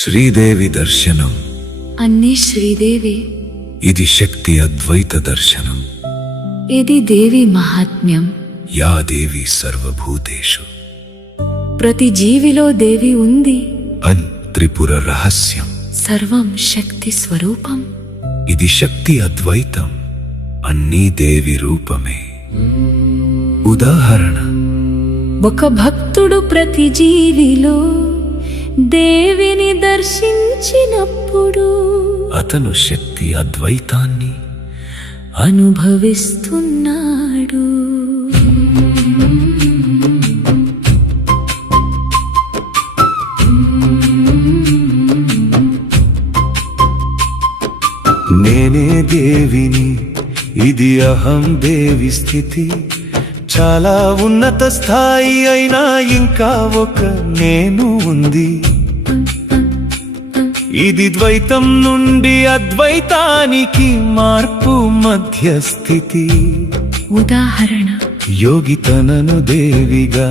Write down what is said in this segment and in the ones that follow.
శ్రీదేవి దర్శనం. అన్నీ శ్రీదేవి. ఇది శక్తి అద్వైత దర్శనం. ఇది దేవి మహాత్మ్యం. యా దేవి సర్వభూతేషు. ప్రతి జీవిలో దేవి ఉంది. అన్ త్రిపుర రహస్యం. సర్వం శక్తి స్వరూపం. ఇది శక్తి అద్వైతం. అన్నీ దేవి రూపమే. ఉదాహరణ: ఒక భక్తుడు ప్రతి జీవిలో దేవిని దర్శించినప్పుడు అతను శక్తి అద్వైతాన్ని అనుభవిస్తున్నాడు. నేనే దేవిని, ఇది అహం దేవి స్థితి. చాలా ఉన్నత స్థాయి అయినా ఇంకా ఒక నేను ఉంది. ఇది ద్వైతం నుండి అద్వైతానికి మార్పు మధ్యస్థితి. ఉదాహరణ: యోగి తనను దేవిగా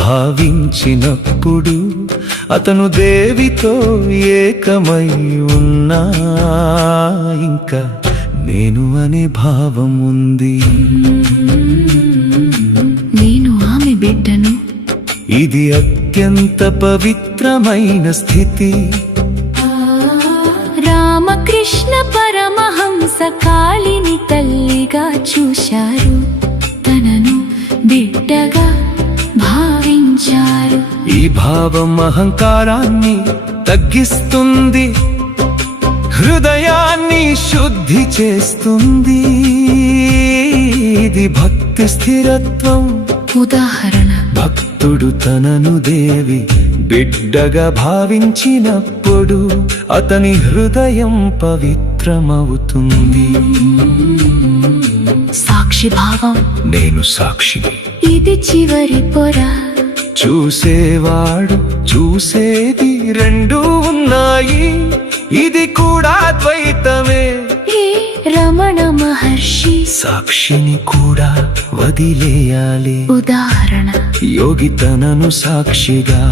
భావించినప్పుడు అతను దేవితో ఏకమై ఉన్నా ఇంకా నేను అనే భావం ఉంది. నేను ఆమె బిడ్డను. ఇది అత్యంత పవిత్రమైన స్థితి. రామకృష్ణ పరమహంస కాళిని తల్లిగా చూశారు, తనను బిడ్డగా భావించారు. ఈ భావం అహంకారాన్ని తగ్గిస్తుంది, హృదయాన్ని శుద్ధి చేస్తుంది. ఇది భక్తి స్థిరత్వం. ఉదాహరణ: భక్తుడు తనను దేవి బిడ్డగా భావించినప్పుడు అతని హృదయం పవిత్రమవుతుంది. సాక్షి భావం. నేను సాక్షిని. ఇది చివరి పొర. చూసేవాడు చూసేది రెండూ ఉన్నాయి. ఇది కూడా ద్వైతమే. హే రమణ మహర్షి, సాక్షిని కూడా వదిలేయాలి. ఉదాహరణ: యోగి తనను సాక్షిగా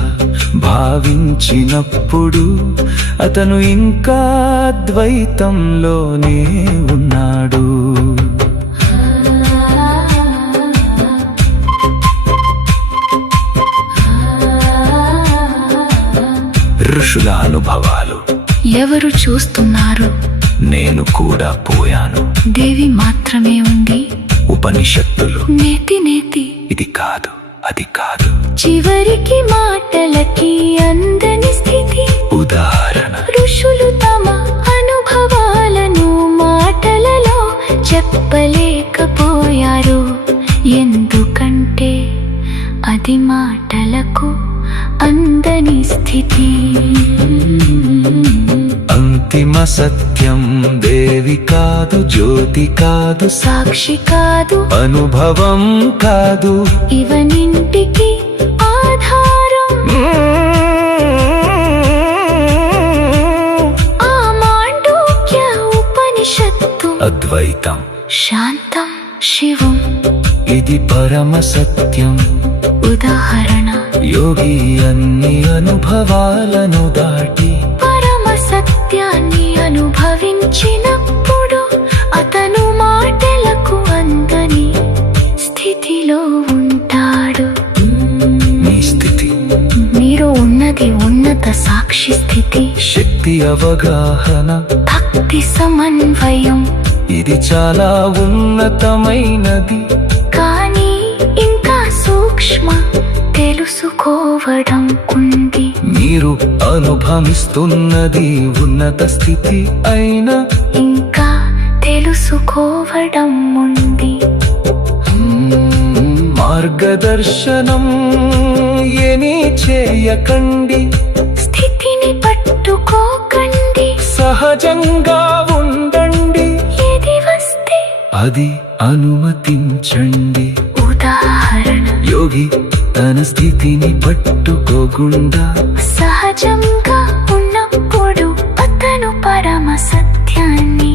భావించినప్పుడు అతను ఇంకా ద్వైతంలోనే ఉన్నాడు. ఋషుల అనుభవాలు. ఎవరు చూస్తున్నారు? నేను కూడా పోయాను. దేవి మాత్రమే ఉంది. ఉపనిషత్తులు. నేతి నేతి. ఇది కాదు, అది కాదు. చివరికి మాటలకి అందని స్థితి. ఉదాహరణ: ఋషులు తమ అనుభవాలను మాటలలో చెప్పలేకపోయారు, ఎందుకంటే అది మాటలకు అందని స్థితి. అంతిమ సత్యం దేవి కాదు, జ్యోతి కాదు, సాక్షి కాదు, అనుభవం కాదు. ఇవన్నింటికి ఆధారం ఆ మాండూక్య ఉపనిషత్తు. అద్వైతం. శాంతం శివం. ఇది పరమ సత్యం. ఉదాహరణ: యోగి అన్ని అనుభవాలను దాటి పరమ సత్యాన్ని అనుభవించినప్పుడు అతను మాటలకు అందని స్థితిలో ఉంటాడు. మీ స్థితి. మీరు ఉన్నది ఉన్నత సాక్షి స్థితి. శక్తి అవగాహన. భక్తి సమన్వయం. ఇది చాలా ఉన్నతమైనది, కానీ ఇంకా సూక్ష్మ తెలుసుకోవడం ఉంది. మీరు అనుభవిస్తున్నది ఉన్నత స్థితి అయినా ఇంకా తెలుసుకోవడం ఉంది. మార్గదర్శనం ఏమీ చేయకండి, స్థితిని పట్టుకోకండి, సహజంగా ఉండండి. ఏది వస్తే అది అనుమతించండి. ఉదాహరణ: యోగి తన స్థితిని పట్టుకోకుండా సహజంగా ఉన్నప్పుడు అతను పరమ సత్యాన్ని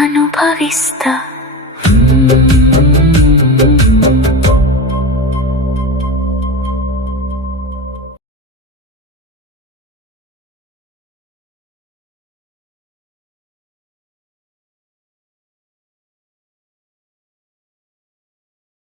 అనుభవిస్తా